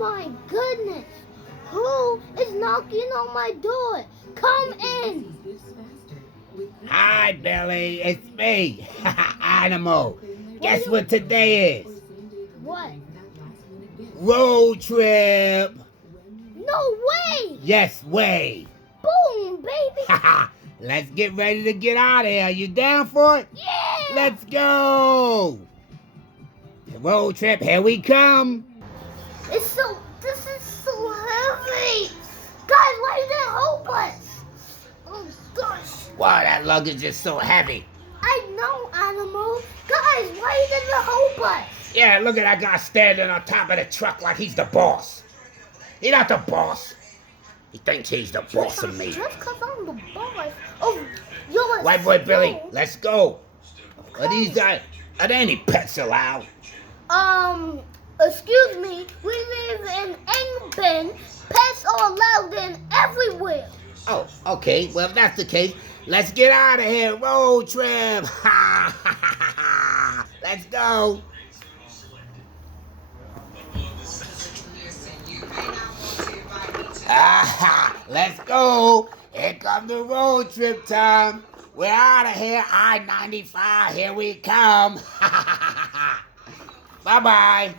my goodness! Who is knocking on my door? Come in! Hi, Billy. It's me, Animal. Guess what today is? What? Road trip. No way! Yes, way. Boom, baby! Let's get ready to get out of here. You down for it? Yeah! Let's go. The road trip, here we come. This is so heavy! Guys, why did they help us? Oh gosh! Wow, that luggage is so heavy. I know, Animal. Guys, why did they help us? Yeah, look at that guy standing on top of the truck like he's the boss. He's not the boss. He thinks he's the boss of me. Just because I'm the boss. Oh, you're White boy Billy, let's go. Okay. Are there any pets allowed? Excuse me. We live in England. Pets are allowed in everywhere. Oh, okay. Well, if that's the case, let's get out of here. Road trip. Ha ha ha ha. Let's go. Let's go. Here comes the road trip time. We're out of here. I-95. Here we come. Bye-bye.